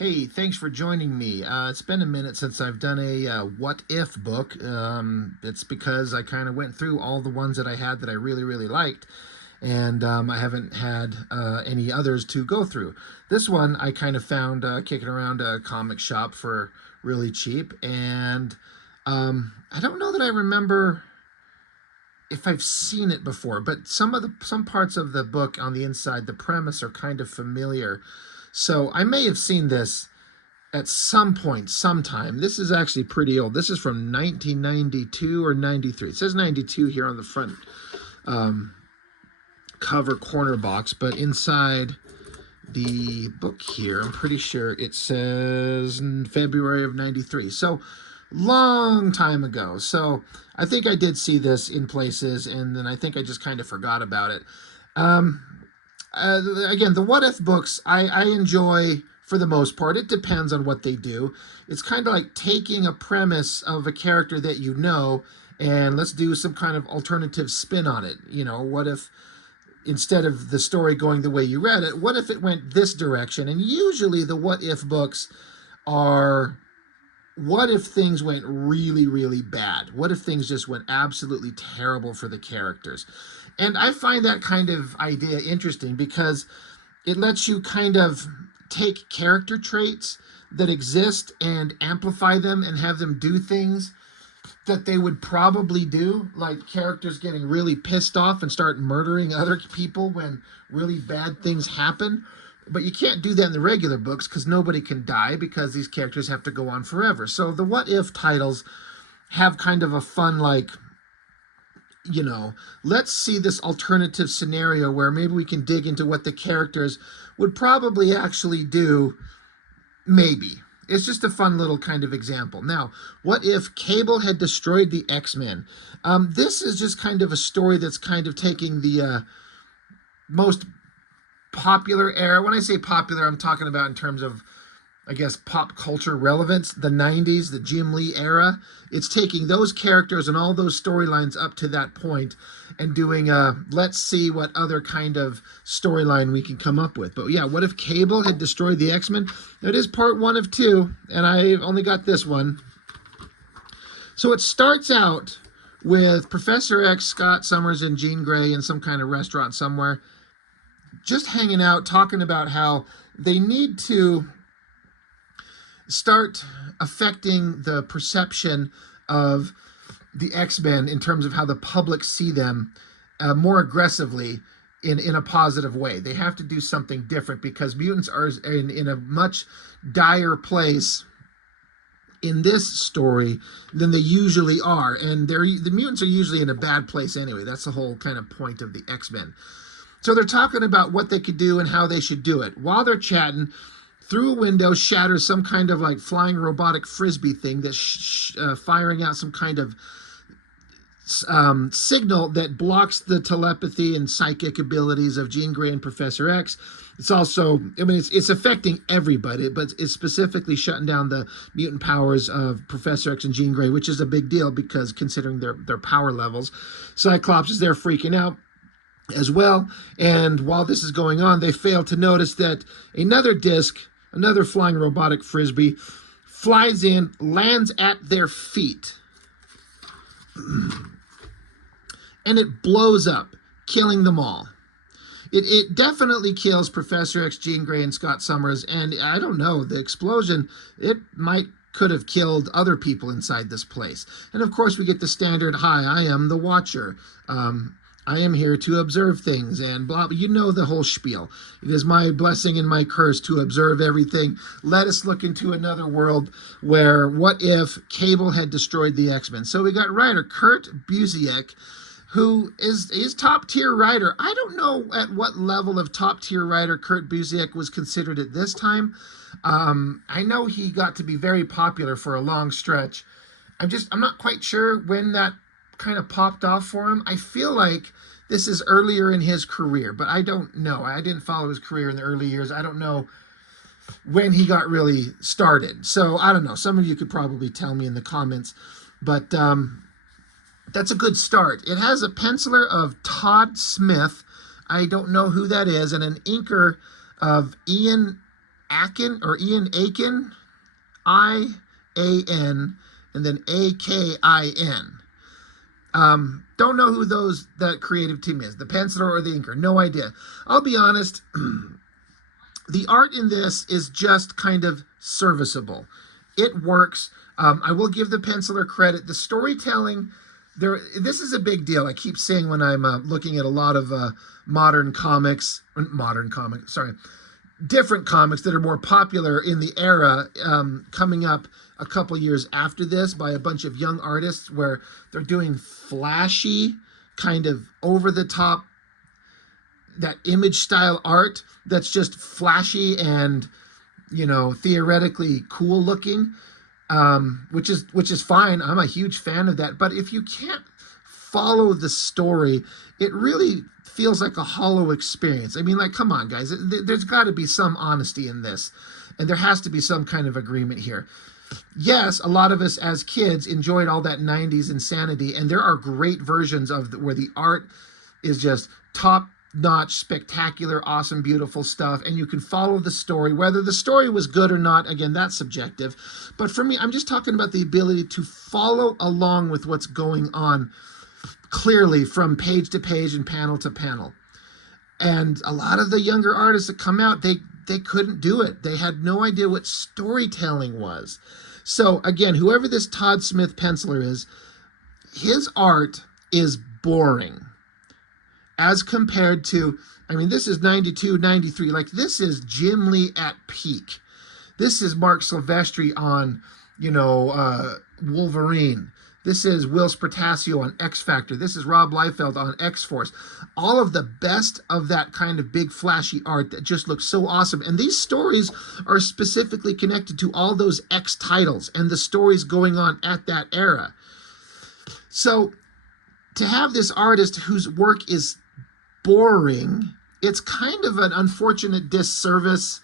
Hey, thanks for joining me. It's been a minute since I've done a what if book. It's because I kind of went through all the ones that I had that I really liked, and I haven't had any others to go through. This one I kind of found kicking around a comic shop for really cheap, and I don't know that I remember if I've seen it before, but some parts of the book on the inside, the premise are kind of familiar. So I may have seen this at some point, sometime. This is actually pretty old. This is from 1992 or 93. It says 92 here on the front um, cover corner box, but inside the book here, I'm pretty sure it says in February of 93. So long time ago. So I think I did see this in places, and then I think I just kind of forgot about it. Um, Again, the what if books I enjoy for the most part. It depends on what they do. It's kind of like taking a premise of a character that you know, and let's do some kind of alternative spin on it. You know, what if instead of the story going the way you read it, what if it went this direction? And usually the what if books are, what if things went really bad? What if things just went absolutely terrible for the characters? And I find that kind of idea interesting because it lets you kind of take character traits that exist and amplify them and have them do things that they would probably do, like characters getting really pissed off and start murdering other people when really bad things happen. But you can't do that in the regular books because nobody can die because these characters have to go on forever. So the what if titles have kind of a fun, like, you know, let's see this alternative scenario where maybe we can dig into what the characters would probably actually do. Maybe. It's just a fun little kind of example. Now, what if Cable had destroyed the X-Men? This is just kind of a story that's kind of taking the most popular era. When I say popular, I'm talking about in terms of, I guess, pop culture relevance, the 90s, the Jim Lee era. It's taking those characters and all those storylines up to that point and doing let's see what other kind of storyline we can come up with. But yeah, what if Cable had destroyed the X-Men? That is part one of two, and I've only got this one. So it starts out with Professor X, Scott Summers, and Jean Grey in some kind of restaurant somewhere, just hanging out, talking about how they need to start affecting the perception of the X-Men in terms of how the public see them more aggressively in a positive way. They have to do something different because mutants are in a much dire place in this story than they usually are. And the mutants are usually in a bad place anyway. That's the whole kind of point of the X-Men. So they're talking about what they could do and how they should do it. While they're chatting, through a window shatters some kind of like flying robotic frisbee thing that's firing out some kind of signal that blocks the telepathy and psychic abilities of Jean Grey and Professor X. It's also, I mean, it's affecting everybody, but it's specifically shutting down the mutant powers of Professor X and Jean Grey, which is a big deal because considering their power levels. Cyclops is there freaking out as well. And while this is going on, they fail to notice that another disc, another flying robotic frisbee, flies in, lands at their feet, and it blows up, killing them all. It definitely kills Professor X, Jean Grey, and Scott Summers, and I don't know, the explosion, it could have killed other people inside this place. And of course we get the standard, hi, I am the Watcher. I am here to observe things and blah, you know the whole spiel. It is my blessing and my curse to observe everything. Let us look into another world where what if Cable had destroyed the X-Men? So we got writer Kurt Busiek, who is top tier writer. I don't know at what level of top tier writer Kurt Busiek was considered at this time. I know he got to be very popular for a long stretch. I'm not quite sure when that kind of popped off for him. I feel like this is earlier in his career, but I don't know. I didn't follow his career in the early years. I don't know when he got really started. So I don't know. Some of you could probably tell me in the comments, but that's a good start. It has a penciler of Todd Smith. I don't know who that is, and an inker of Ian Akin, or Ian Akin, I-A-N, and then A-K-I-N. Don't know who that creative team is, the penciler or the inker, no idea. I'll be honest, the art in this is just kind of serviceable. It works. I will give the penciler credit. The storytelling, this is a big deal. I keep saying when I'm looking at a lot of different comics that are more popular in the era, coming up a couple years after this by a bunch of young artists, where they're doing flashy, kind of over-the-top, that image style art that's just flashy and, you know, theoretically cool looking, which is fine. I'm a huge fan of that. But if you can't follow the story, it really feels like a hollow experience. I mean, like, come on, guys. There's got to be some honesty in this, and there has to be some kind of agreement here. Yes, a lot of us as kids enjoyed all that 90s insanity, and there are great versions of where the art is just top-notch, spectacular, awesome, beautiful stuff, and you can follow the story. Whether the story was good or not, again, that's subjective. But for me, I'm just talking about the ability to follow along with what's going on clearly from page to page and panel to panel. And a lot of the younger artists that come out, they couldn't do it. They had no idea what storytelling was. So again, whoever this Todd Smith penciler is, his art is boring as compared to, I mean, this is 92, 93. Like, this is Jim Lee at peak. This is Mark Silvestri on, you know, Wolverine. This is Will Spertasio on X Factor. This is Rob Liefeld on X-Force. All of the best of that kind of big flashy art that just looks so awesome. And these stories are specifically connected to all those X titles and the stories going on at that era. So to have this artist whose work is boring, it's kind of an unfortunate disservice.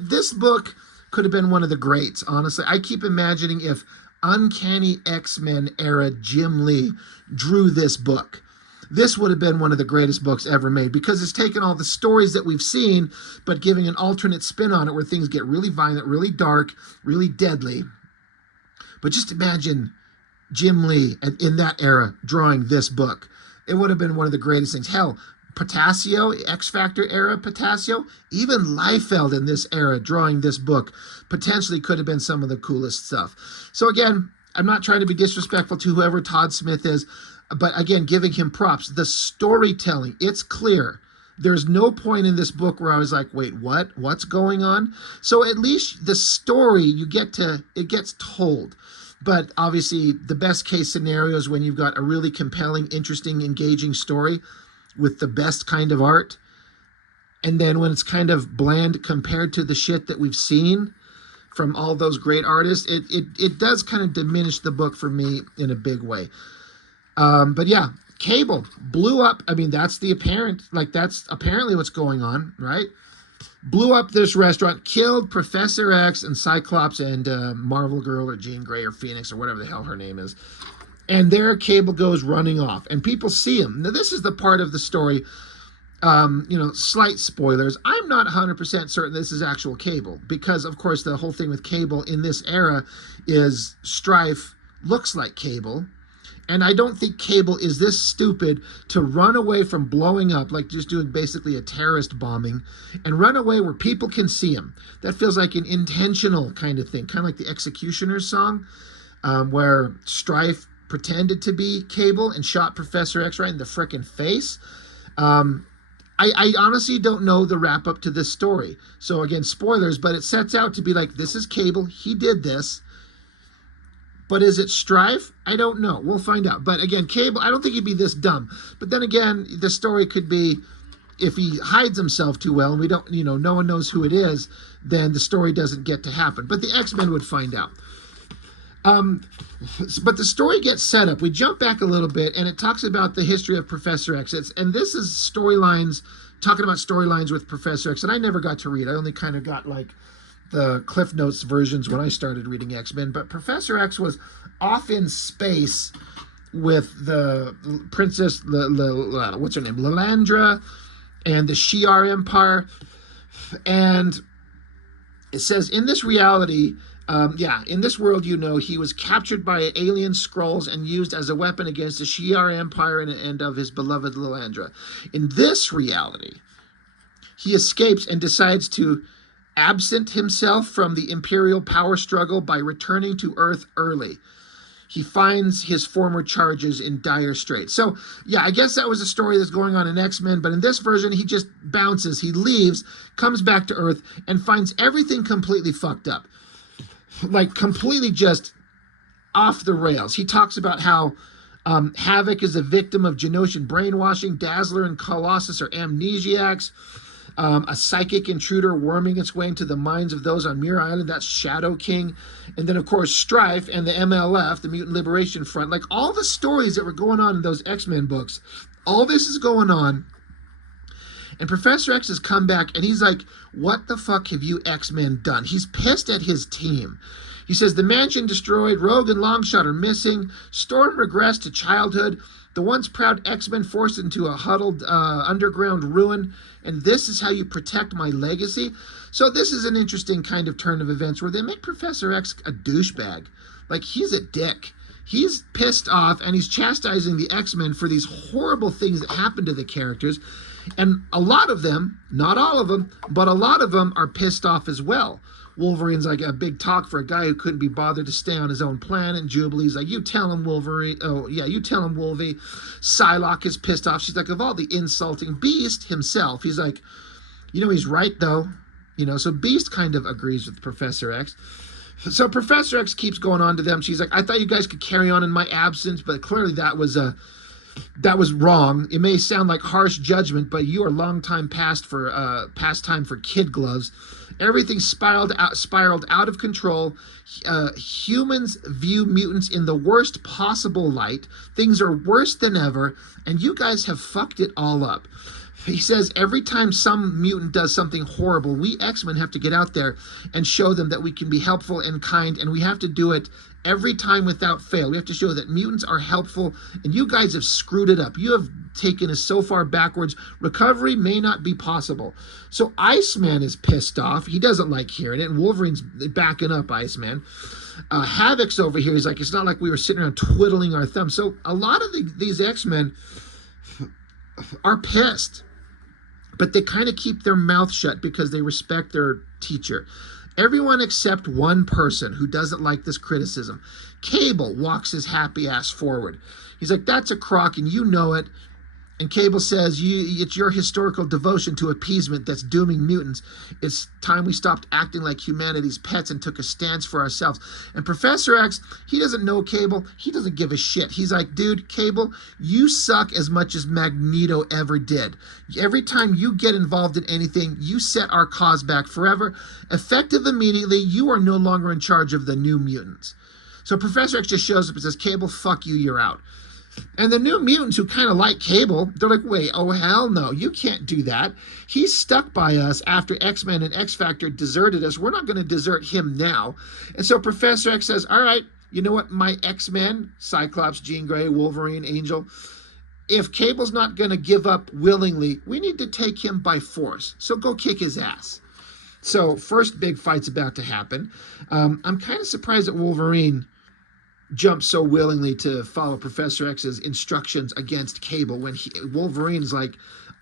This book could have been one of the greats, honestly. I keep imagining if Uncanny X-Men era Jim Lee drew this book. This would have been one of the greatest books ever made, because it's taken all the stories that we've seen, but giving an alternate spin on it where things get really violent, really dark, really deadly. But just imagine Jim Lee in that era drawing this book. It would have been one of the greatest things. Hell, Potasio, X Factor era Potasio, even Liefeld in this era drawing this book potentially could have been some of the coolest stuff. So again, I'm not trying to be disrespectful to whoever Todd Smith is, but again, giving him props. The storytelling, it's clear. There's no point in this book where I was like, wait, what? What's going on? So at least the story, it gets told. But obviously, the best case scenario is when you've got a really compelling, interesting, engaging story with the best kind of art, and then when it's kind of bland compared to the shit that we've seen from all those great artists, it does kind of diminish the book for me in a big way. But yeah, Cable blew up. I mean, that's apparently what's going on, right? Blew up this restaurant, killed Professor X and Cyclops and Marvel Girl or Jean Grey or Phoenix or whatever the hell her name is. And there Cable goes running off, and people see him. Now, this is the part of the story, you know, slight spoilers. I'm not 100% certain this is actual Cable, because, of course, the whole thing with Cable in this era is Strife looks like Cable, and I don't think Cable is this stupid to run away from blowing up, like just doing basically a terrorist bombing, and run away where people can see him. That feels like an intentional kind of thing, kind of like the Executioner's song, where Strife pretended to be Cable and shot Professor X right in the frickin' face. I honestly don't know the wrap up to this story. So again, spoilers, but it sets out to be like, this is Cable, he did this. But is it Strife? I don't know. We'll find out. But again, Cable, I don't think he'd be this dumb. But then again, the story could be, if he hides himself too well and we don't, you know, no one knows who it is, then the story doesn't get to happen. But the X-Men would find out. But the story gets set up. We jump back a little bit, and it talks about the history of Professor X. And this is storylines, talking about storylines with Professor X, and I never got to read. I only kind of got like the Cliff Notes versions when I started reading X-Men. But Professor X was off in space with the Princess, what's her name, Lilandra, and the Shi'ar Empire. And it says, in this reality, in this world, he was captured by alien Skrulls and used as a weapon against the Shi'ar Empire and of his beloved Lilandra. In this reality, he escapes and decides to absent himself from the Imperial power struggle by returning to Earth early. He finds his former charges in dire straits. So, yeah, I guess that was a story that's going on in X-Men, but in this version, he just bounces. He leaves, comes back to Earth, and finds everything completely fucked up. Like, completely just off the rails. He talks about how Havoc is a victim of Genosian brainwashing, Dazzler and Colossus are amnesiacs, a psychic intruder worming its way into the minds of those on Muir Island, that's Shadow King. And then, of course, Strife and the MLF, the Mutant Liberation Front. Like, all the stories that were going on in those X-Men books, all this is going on. And Professor X has come back, and he's like, what the fuck have you X-Men done? He's pissed at his team. He says, the mansion destroyed, Rogue and Longshot are missing, Storm regressed to childhood, the once proud X-Men forced into a huddled underground ruin, and this is how you protect my legacy? So this is an interesting kind of turn of events where they make Professor X a douchebag. Like, he's a dick. He's pissed off, and he's chastising the X-Men for these horrible things that happen to the characters. And a lot of them, not all of them, but a lot of them are pissed off as well. Wolverine's like a big talk for a guy who couldn't be bothered to stay on his own planet. And Jubilee's like, you tell him, Wolverine. Oh, yeah, you tell him, Wolvie. Psylocke is pissed off. She's like, of all the insulting, Beast himself, he's like, he's right, though. So Beast kind of agrees with Professor X. So Professor X keeps going on to them. She's like, I thought you guys could carry on in my absence, but clearly that was wrong. It may sound like harsh judgment, but you are long time past time for kid gloves. Everything spiraled out of control. Humans view mutants in the worst possible light. Things are worse than ever, and you guys have fucked it all up. He says every time some mutant does something horrible, we X-Men have to get out there and show them that we can be helpful and kind, and we have to do it every time without fail. We have to show that mutants are helpful, and you guys have screwed it up. You have taken us so far backwards. Recovery may not be possible. So Iceman is pissed off. He doesn't like hearing it, and Wolverine's backing up Iceman. Havoc's over here. He's like, it's not like we were sitting around twiddling our thumbs. So a lot of these X-Men are pissed, but they kind of keep their mouth shut because they respect their teacher. Everyone except one person who doesn't like this criticism. Cable walks his happy ass forward. He's like, that's a crock, and you know it. And Cable says, it's your historical devotion to appeasement that's dooming mutants. It's time we stopped acting like humanity's pets and took a stance for ourselves. And Professor X, he doesn't know Cable. He doesn't give a shit. He's like, dude, Cable, you suck as much as Magneto ever did. Every time you get involved in anything, you set our cause back forever. Effective immediately, you are no longer in charge of the New Mutants. So Professor X just shows up and says, Cable, fuck you, you're out. And the New Mutants, who kind of like Cable, they're like, wait, oh, hell no, you can't do that. He's stuck by us after X-Men and X-Factor deserted us. We're not going to desert him now. And so Professor X says, all right, you know what, my X-Men, Cyclops, Jean Grey, Wolverine, Angel, if Cable's not going to give up willingly, we need to take him by force. So go kick his ass. So first big fight's about to happen. I'm kind of surprised that Wolverine jumped so willingly to follow Professor X's instructions against Cable when Wolverine's like,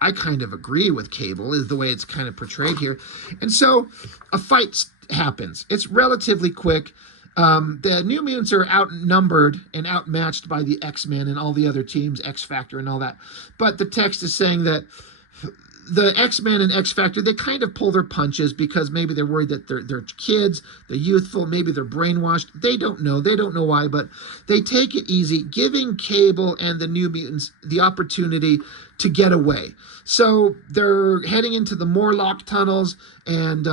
I kind of agree with Cable, is the way it's kind of portrayed here. And so a fight happens. It's relatively quick. The New Mutants are outnumbered and outmatched by the X-Men and all the other teams, X-Factor and all that. But the text is saying that the X-Men and X-Factor, they kind of pull their punches because maybe they're worried that they're kids, they're youthful, maybe they're brainwashed. They don't know why, but they take it easy, giving Cable and the New Mutants the opportunity to get away. So they're heading into the Morlock tunnels, and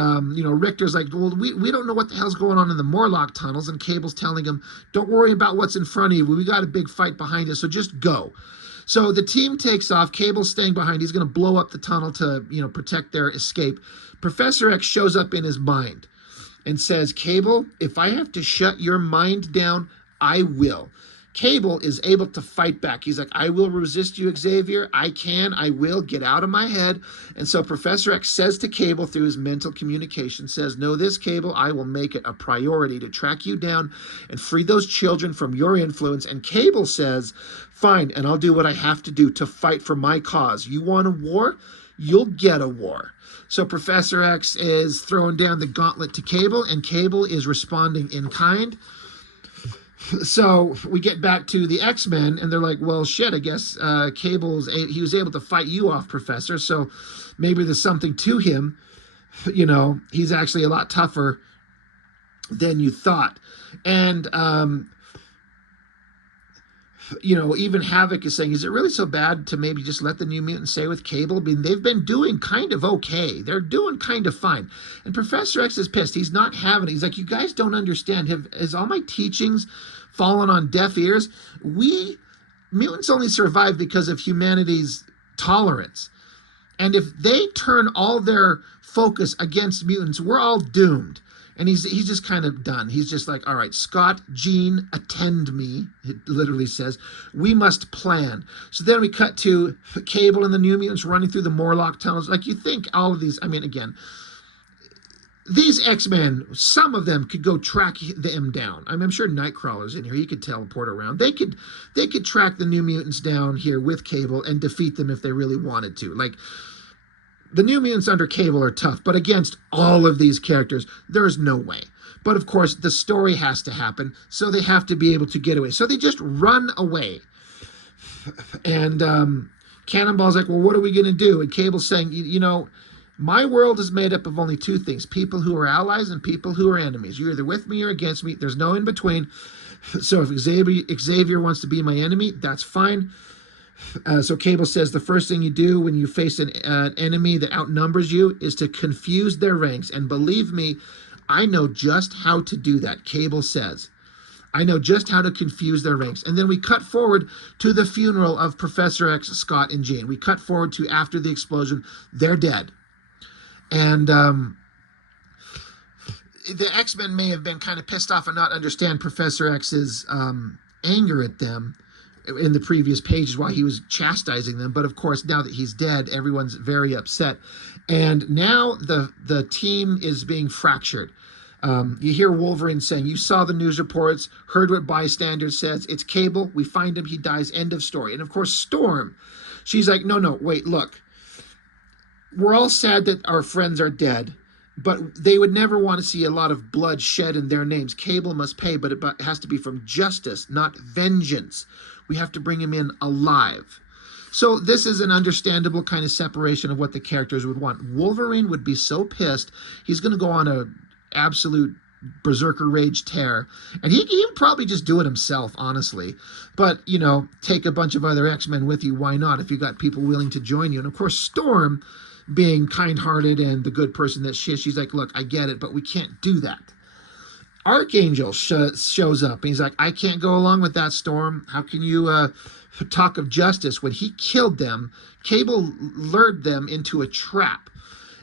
Richter's like, well, we don't know what the hell's going on in the Morlock tunnels, and Cable's telling him, don't worry about what's in front of you. We got a big fight behind us, so just go. So the team takes off. Cable's staying behind. He's going to blow up the tunnel to, protect their escape. Professor X shows up in his mind and says, Cable, if I have to shut your mind down, I will. Cable is able to fight back. He's like, I will resist you, Xavier. I will, get out of my head. And so Professor X says to Cable through his mental communication, says, know this, Cable, I will make it a priority to track you down and free those children from your influence. And Cable says, fine, and I'll do what I have to do to fight for my cause. You want a war? You'll get a war. So Professor X is throwing down the gauntlet to Cable, and Cable is responding in kind. So we get back to the X-Men, and they're like, well, shit, I guess he was able to fight you off, Professor, so maybe there's something to him. You know, he's actually a lot tougher than you thought. And, you know, even Havoc is saying, is it really so bad to maybe just let the New Mutants stay with Cable? I mean, they've been doing kind of okay. They're doing kind of fine. And Professor X is pissed. He's not having it. He's like, you guys don't understand. Has all my teachings fallen on deaf ears? We mutants only survive because of humanity's tolerance. And if they turn all their focus against mutants, we're all doomed. And he's just kind of done. He's just like, all right, Scott, Jean, attend me. It literally says, we must plan. So then we cut to Cable and the New Mutants running through the Morlock tunnels. Like, you think all of these, I mean, again, these X-Men, some of them could go track them down. I mean, I'm sure Nightcrawler's in here. He could teleport around. They could track the New Mutants down here with Cable and defeat them if they really wanted to. Like, the New Mutants under Cable are tough, but against all of these characters, there's no way. But of course, the story has to happen, so they have to be able to get away. So they just run away. And Cannonball's like, well, what are we going to do? And Cable's saying, you know, my world is made up of only two things, people who are allies and people who are enemies. You're either with me or against me. There's no in between. So if Xavier wants to be my enemy, that's fine. So Cable says the first thing you do when you face an enemy that outnumbers you is to confuse their ranks. And believe me, I know just how to do that, Cable says. I know just how to confuse their ranks. And then we cut forward to the funeral of Professor X, Scott, and Jean. We cut forward to after the explosion. They're dead. And the X-Men may have been kind of pissed off and not understand Professor X's anger at them in the previous pages while he was chastising them. But of course, now that he's dead, everyone's very upset. And now the team is being fractured. You hear Wolverine saying, you saw the news reports, heard what bystanders says. It's Cable. We find him. He dies. End of story. And of course, Storm, she's like, no, wait, look. We're all sad that our friends are dead, but they would never want to see a lot of blood shed in their names. Cable must pay, but it has to be from justice, not vengeance. We have to bring him in alive. So this is an understandable kind of separation of what the characters would want. Wolverine would be so pissed, he's going to go on a absolute berserker rage tear. And he would probably just do it himself, honestly. But, you know, take a bunch of other X-Men with you. Why not? If you got people willing to join you. And of course, Storm, being kind-hearted and the good person that she is, she's like, look, I get it, but we can't do that. Archangel shows up, and he's like, I can't go along with that, Storm. How can you talk of justice? When he killed them, Cable lured them into a trap.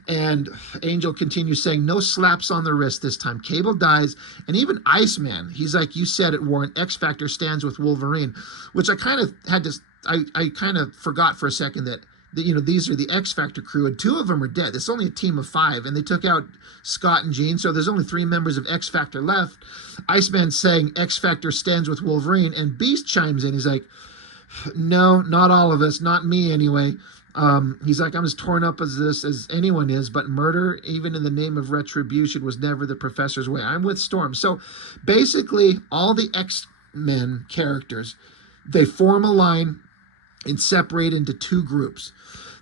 And Angel continues saying, no slaps on the wrist this time. Cable dies, and even Iceman, he's like, you said it, Warren, X-Factor stands with Wolverine, which I kind of had to, I kind of forgot for a second that, you know, these are the X-Factor crew, and 2 of them are dead. It's only a team of 5, and they took out Scott and Jean, so there's only 3 members of X-Factor left. Iceman's saying X-Factor stands with Wolverine, and Beast chimes in. He's like, no, not all of us, not me anyway. He's like, I'm as torn up as anyone is, but murder, even in the name of retribution, was never the Professor's way. I'm with Storm. So basically, all the X-Men characters, they form a line and separate into 2 groups.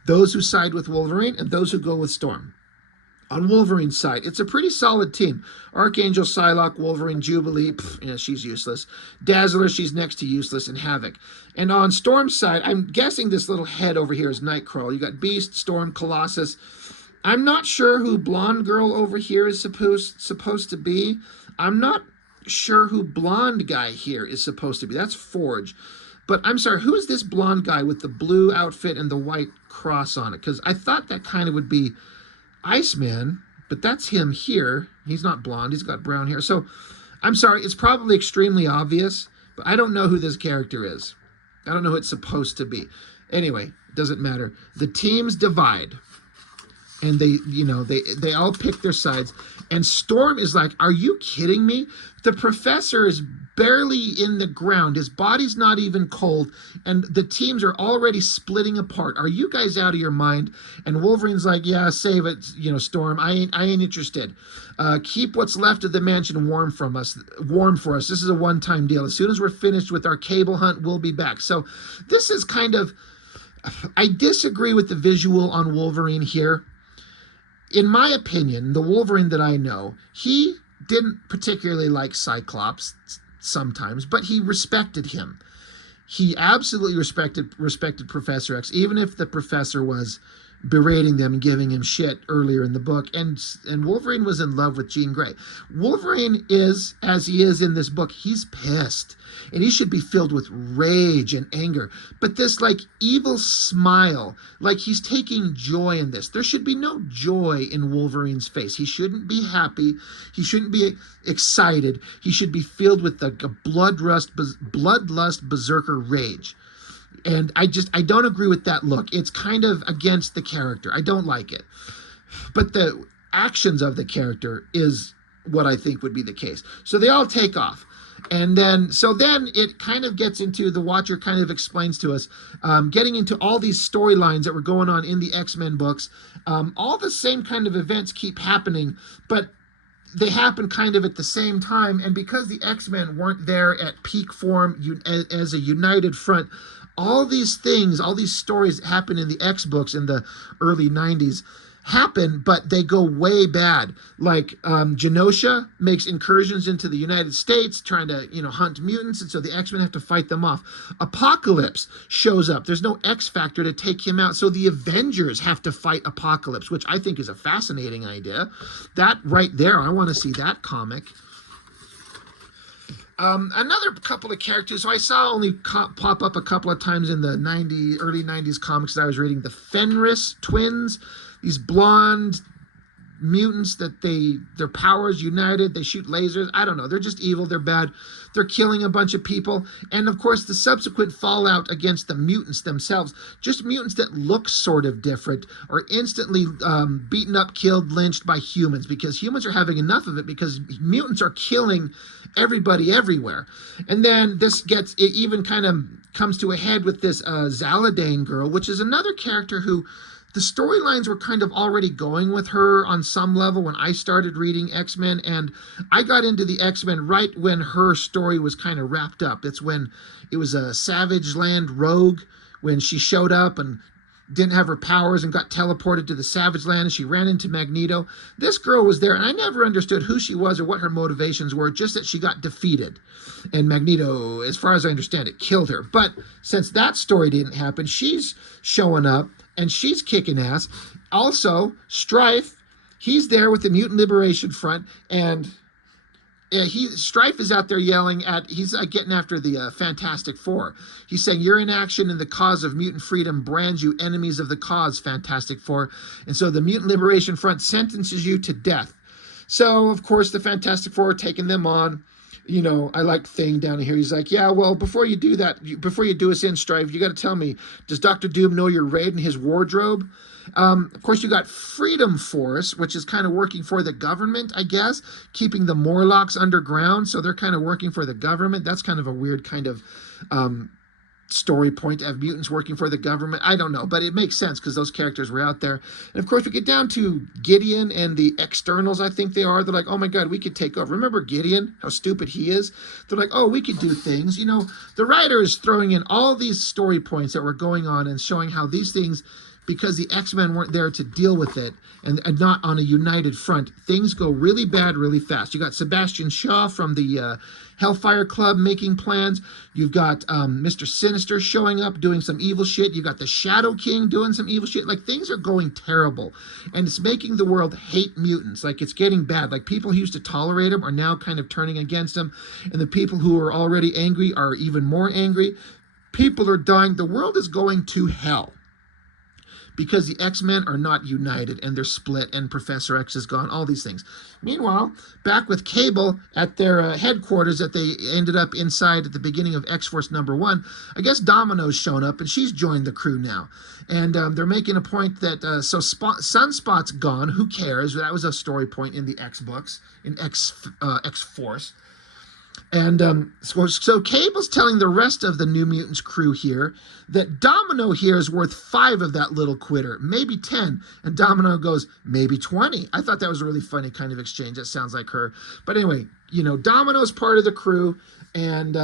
Those who side with Wolverine and those who go with Storm. On Wolverine's side, it's a pretty solid team. Archangel, Psylocke, Wolverine, Jubilee, yeah, she's useless. Dazzler, she's next to useless, and Havoc. And on Storm's side, I'm guessing this little head over here is Nightcrawler. You got Beast, Storm, Colossus. I'm not sure who blonde girl over here is supposed to be. I'm not sure who blonde guy here is supposed to be. That's Forge. But I'm sorry, who is this blonde guy with the blue outfit and the white cross on it? Because I thought that kind of would be Iceman, but that's him here. He's not blonde. He's got brown hair. So I'm sorry, it's probably extremely obvious, But I don't know who this character is. I don't know who it's supposed to be. Anyway, doesn't matter. The teams divide, and they all pick their sides. And Storm is like, are you kidding me? The professor is barely in the ground. His body's not even cold, and the teams are already splitting apart. Are you guys out of your mind? And Wolverine's like, yeah, save it, Storm. I ain't interested. Keep what's left of the mansion warm for us. This is a one-time deal. As soon as we're finished with our cable hunt, we'll be back. So this is kind of, I disagree with the visual on Wolverine here. In my opinion, the Wolverine that I know, he didn't particularly like Cyclops sometimes, but he respected him. He absolutely respected Professor X, even if the professor was berating them and giving him shit earlier in the book. And Wolverine was in love with Jean Grey. Wolverine is, as he is in this book, he's pissed. And he should be filled with rage and anger. But this like evil smile, like he's taking joy in this. There should be no joy in Wolverine's face. He shouldn't be happy. He shouldn't be excited. He should be filled with like a bloodlust berserker rage. And I don't agree with that look. It's kind of against the character. I don't like it. But the actions of the character is what I think would be the case. So they all take off. And then it kind of gets into, the Watcher kind of explains to us, getting into all these storylines that were going on in the X-Men books. All the same kind of events keep happening, but they happen kind of at the same time. And because the X-Men weren't there at peak form as a united front, all these things, all these stories that happen in the X books in the early 90s happen, but they go way bad. Like Genosha makes incursions into the United States trying to, hunt mutants, and so the X-Men have to fight them off. Apocalypse shows up. There's no X Factor to take him out, so the Avengers have to fight Apocalypse, which I think is a fascinating idea. That right there, I want to see that comic. Another couple of characters, so I saw only pop up a couple of times in the early 90s comics that I was reading. The Fenris twins, these blonde mutants that their powers united, they shoot lasers. I don't know, they're just evil, they're bad, they're killing a bunch of people. And of course the subsequent fallout against the mutants themselves, just mutants that look sort of different, are instantly beaten up, killed, lynched by humans, because humans are having enough of it, because mutants are killing everybody everywhere. And then it even kind of comes to a head with this Zaladane girl, which is another character who the storylines were kind of already going with her on some level when I started reading X-Men, and I got into the X-Men right when her story was kind of wrapped up. It's when it was a Savage Land rogue, when she showed up and didn't have her powers and got teleported to the Savage Land, and she ran into Magneto. This girl was there, and I never understood who she was or what her motivations were, just that she got defeated. And Magneto, as far as I understand it, killed her. But since that story didn't happen, she's showing up, and she's kicking ass. Also, Strife, he's there with the Mutant Liberation Front, and Strife is out there yelling he's getting after the Fantastic Four. He's saying, you're in action in the cause of mutant freedom, brands you enemies of the cause, Fantastic Four. And so the Mutant Liberation Front sentences you to death. So, of course, the Fantastic Four are taking them on. I like Thing down here. He's like, yeah, well, before you do that, before you do us in, Strife, you got to tell me, does Dr. Doom know you're raiding his wardrobe? Of course, you got Freedom Force, which is kind of working for the government, I guess, keeping the Morlocks underground. So they're kind of working for the government. That's kind of a weird kind of story point to have mutants working for the government. I don't know, but it makes sense because those characters were out there. And of course, we get down to Gideon and the Externals, I think they are. They're like, oh my God, we could take over. Remember Gideon, how stupid he is? They're like, oh, we could do things. The writer is throwing in all these story points that were going on and showing how these things, because the X-Men weren't there to deal with it and not on a united front, things go really bad really fast. You got Sebastian Shaw from the Hellfire Club making plans. You've got Mr. Sinister showing up doing some evil shit. You got the Shadow King doing some evil shit. Like, things are going terrible, and it's making the world hate mutants. Like, it's getting bad. Like, people who used to tolerate them are now kind of turning against them, and the people who are already angry are even more angry. People are dying. The world is going to hell because the X-Men are not united and they're split and Professor X is gone, all these things. Meanwhile, back with Cable at their headquarters that they ended up inside at the beginning of X-Force #1, I guess Domino's shown up and she's joined the crew now. And they're making a point that, Sunspot's gone, who cares? That was a story point in the X books, in X-Force. And so Cable's telling the rest of the New Mutants crew here that Domino here is worth 5 of that little quitter, maybe 10. And Domino goes, maybe 20. I thought that was a really funny kind of exchange. That sounds like her. But anyway, Domino's part of the crew, and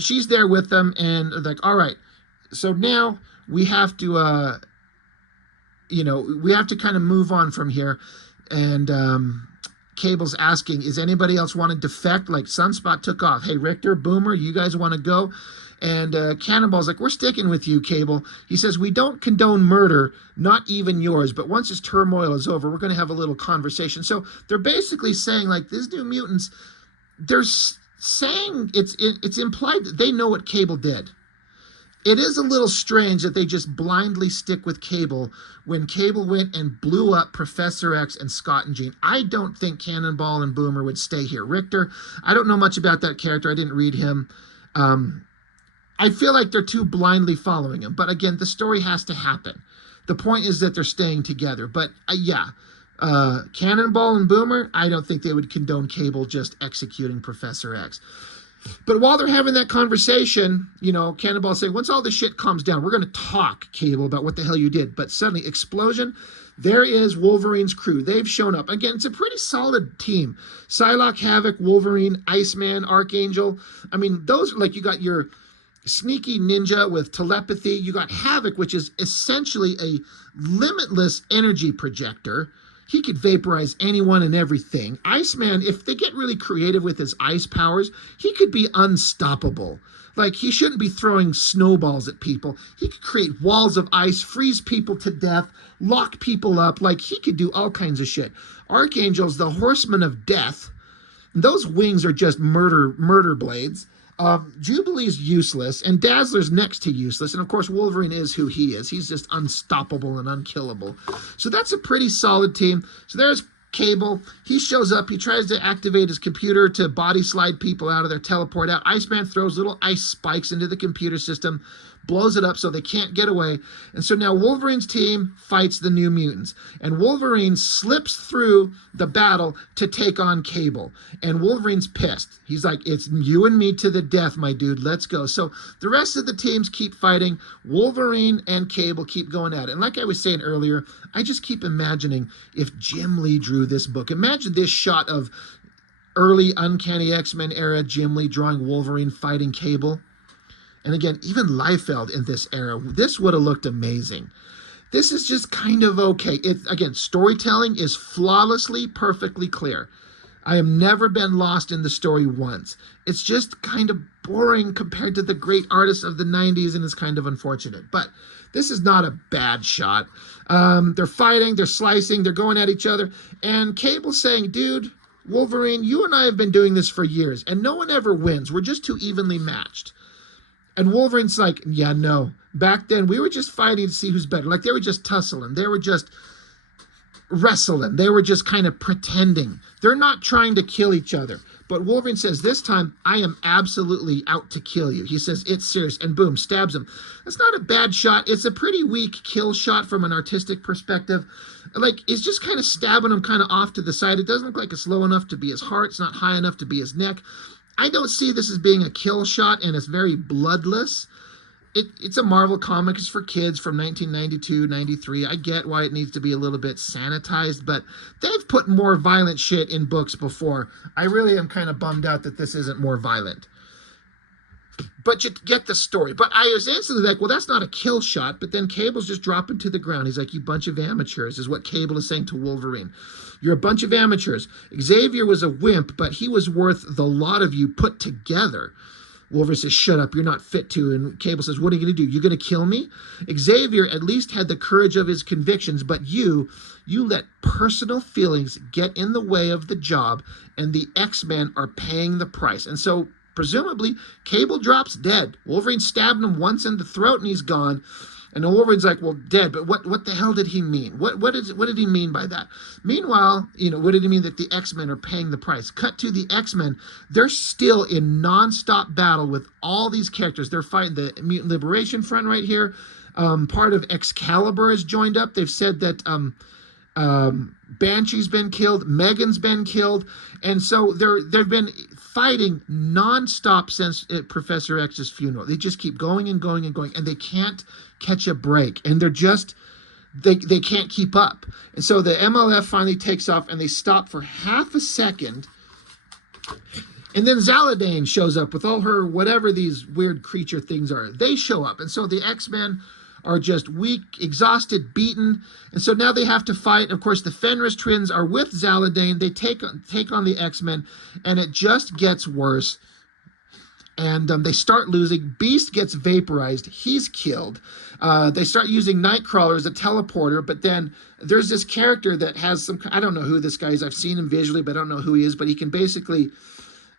she's there with them, and like, all right, so now we have to, we have to kind of move on from here. And Cable's asking, is anybody else want to defect? Like Sunspot took off. Hey, Richter, Boomer, you guys want to go? And Cannonball's like, we're sticking with you, Cable. He says, we don't condone murder, not even yours. But once this turmoil is over, we're going to have a little conversation. So they're basically saying, like, these New Mutants, they're saying it's implied that they know what Cable did. It is a little strange that they just blindly stick with Cable when Cable went and blew up Professor X and Scott and Jean. I don't think Cannonball and Boomer would stay here. Richter, I don't know much about that character. I didn't read him. I feel like they're too blindly following him. But again, the story has to happen. The point is that they're staying together. But Cannonball and Boomer, I don't think they would condone Cable just executing Professor X. But while they're having that conversation, Cannonball saying, once all this shit calms down, we're going to talk, Cable, about what the hell you did. But suddenly, explosion, there is Wolverine's crew. They've shown up. Again, it's a pretty solid team. Psylocke, Havoc, Wolverine, Iceman, Archangel. I mean, those, like, you got your sneaky ninja with telepathy. You got Havoc, which is essentially a limitless energy projector. He could vaporize anyone and everything. Iceman, if they get really creative with his ice powers, he could be unstoppable. Like, he shouldn't be throwing snowballs at people. He could create walls of ice, freeze people to death, lock people up. Like, he could do all kinds of shit. Archangel's the horseman of death. Those wings are just murder blades. Jubilee's useless, and Dazzler's next to useless, and of course Wolverine is who he is. He's just unstoppable and unkillable. So that's a pretty solid team. So there's Cable. He shows up. He tries to activate his computer to body slide people out of their teleport out. Iceman throws little ice spikes into the computer system, blows it up so they can't get away. And so now Wolverine's team fights the New Mutants. And Wolverine slips through the battle to take on Cable. And Wolverine's pissed. He's like, it's you and me to the death, my dude. Let's go. So the rest of the teams keep fighting. Wolverine and Cable keep going at it. And like I was saying earlier, I just keep imagining if Jim Lee drew this book. Imagine this shot of early Uncanny X-Men era Jim Lee drawing Wolverine fighting Cable. And again, even Liefeld in this era, this would have looked amazing. This is just kind of okay. Again, storytelling is flawlessly, perfectly clear. I have never been lost in the story once. It's just kind of boring compared to the great artists of the 90s, and it's kind of unfortunate. But this is not a bad shot. They're fighting, they're slicing, they're going at each other. And Cable's saying, dude, Wolverine, you and I have been doing this for years, and no one ever wins. We're just too evenly matched. And Wolverine's like, yeah, no. Back then, we were just fighting to see who's better. Like, they were just tussling. They were just wrestling. They were just kind of pretending. They're not trying to kill each other. But Wolverine says, this time, I am absolutely out to kill you. He says, it's serious. And boom, stabs him. That's not a bad shot. It's a pretty weak kill shot from an artistic perspective. Like, it's just kind of stabbing him kind of off to the side. It doesn't look like it's low enough to be his heart. It's not high enough to be his neck. I don't see this as being a kill shot, and it's very bloodless. It's a Marvel comic. It's for kids from 1992, 93. I get why it needs to be a little bit sanitized, but they've put more violent shit in books before. I really am kind of bummed out that this isn't more violent. But you get the story. But I was instantly like, well, that's not a kill shot. But then Cable's just dropping to the ground. He's like, you bunch of amateurs, is what Cable is saying to Wolverine. You're a bunch of amateurs. Xavier was a wimp, but he was worth the lot of you put together. Wolverine says, shut up, you're not fit to. And Cable says, what are you going to do? You're going to kill me? Xavier at least had the courage of his convictions, but you let personal feelings get in the way of the job, and the X-Men are paying the price. And so, presumably, Cable drops dead. Wolverine stabbed him once in the throat, and he's gone. And the Wolverine's like, well, dead, but what the hell did he mean? What did he mean by that? Meanwhile, what did he mean that the X-Men are paying the price? Cut to the X-Men. They're still in nonstop battle with all these characters. They're fighting the Mutant Liberation Front right here. Part of Excalibur has joined up. They've said that Banshee's been killed, Megan's been killed, and so they've been fighting nonstop since Professor X's funeral. They just keep going and going and going, and they can't catch a break, and they can't keep up. And so the MLF finally takes off, and they stop for half a second, and then Zaladane shows up with all her whatever these weird creature things are. They show up, and so the X-Men are just weak, exhausted, beaten, and so now they have to fight. Of course, the Fenris twins are with Zaladane. They take on the X-Men, and it just gets worse. And they start losing. Beast gets vaporized. He's killed. They start using Nightcrawler as a teleporter, but then there's this character that has some, I don't know who this guy is. I've seen him visually, but I don't know who he is, but he can basically,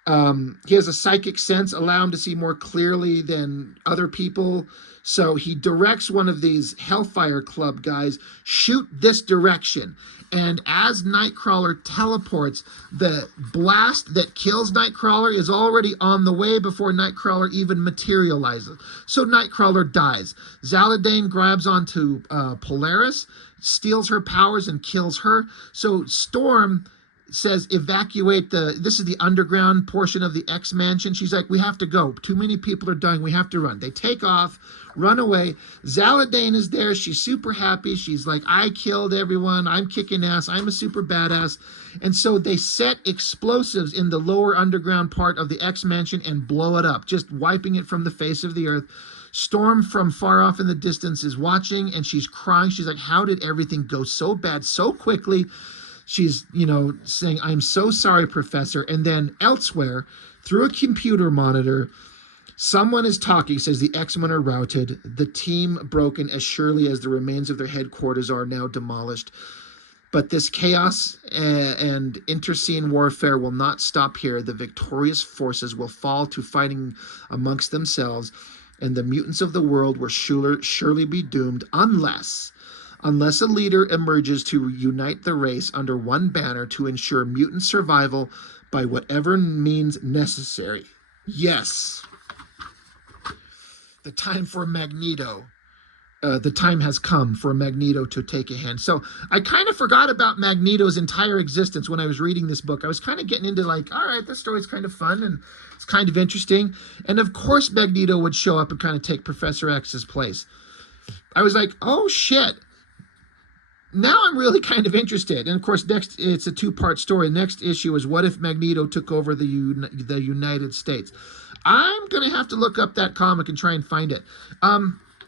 he has a psychic sense, allow him to see more clearly than other people. So he directs one of these Hellfire Club guys, shoot this direction. And as Nightcrawler teleports, the blast that kills Nightcrawler is already on the way before Nightcrawler even materializes. So Nightcrawler dies. Zaladane grabs onto Polaris, steals her powers and kills her. So Storm says evacuate this is the underground portion of the X mansion. She's like, we have to go. Too many people are dying. We have to run. They take off, run away. Zaladane is there. She's super happy. She's like, I killed everyone. I'm kicking ass. I'm a super badass. And so they set explosives in the lower underground part of the X mansion and blow it up, just wiping it from the face of the earth. Storm from far off in the distance is watching, and she's crying. She's like, how did everything go so bad so quickly? She's, saying, I'm so sorry, Professor. And then elsewhere, through a computer monitor, someone is talking, says the X-Men are routed, the team broken as surely as the remains of their headquarters are now demolished. But this chaos and interscene warfare will not stop here. The victorious forces will fall to fighting amongst themselves, and the mutants of the world will surely be doomed unless a leader emerges to unite the race under one banner to ensure mutant survival by whatever means necessary. Yes. The time for Magneto. The time has come for Magneto to take a hand. So I kind of forgot about Magneto's entire existence when I was reading this book. I was kind of getting into like, all right, this story's kind of fun and it's kind of interesting. And of course Magneto would show up and kind of take Professor X's place. I was like, oh shit. Now I'm really kind of interested. And of course, next, it's a two-part story. Next issue is what if Magneto took over the United States? I'm going to have to look up that comic and try and find it.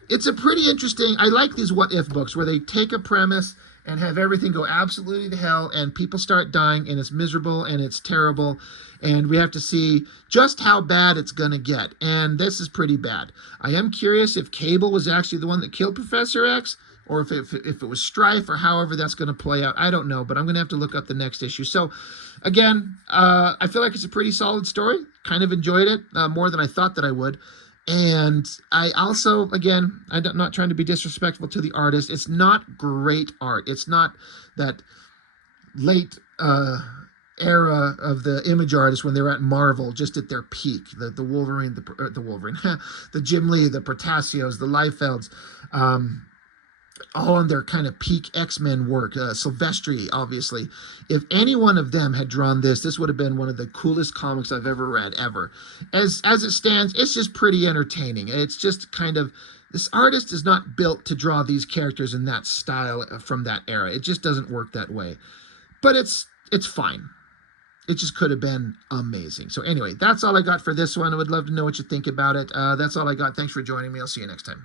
It's a pretty interesting, I like these what if books where they take a premise and have everything go absolutely to hell and people start dying and it's miserable and it's terrible. And we have to see just how bad it's going to get. And this is pretty bad. I am curious if Cable was actually the one that killed Professor X, or if it was Strife, or however that's going to play out. I don't know, but I'm going to have to look up the next issue. So, again, I feel like it's a pretty solid story. Kind of enjoyed it more than I thought that I would. And I also, again, I'm not trying to be disrespectful to the artist. It's not great art. It's not that late era of the image artists when they were at Marvel, just at their peak. The Wolverine, the Wolverine, the Jim Lee, the Protasios, the Liefelds, all on their kind of peak X-Men work. Silvestri, obviously. If any one of them had drawn this would have been one of the coolest comics I've ever read, ever. As it stands, it's just pretty entertaining. It's just kind of, this artist is not built to draw these characters in that style from that era. It just doesn't work that way. But it's fine. It just could have been amazing. So anyway, that's all I got for this one. I would love to know what you think about it. That's all I got. Thanks for joining me. I'll see you next time.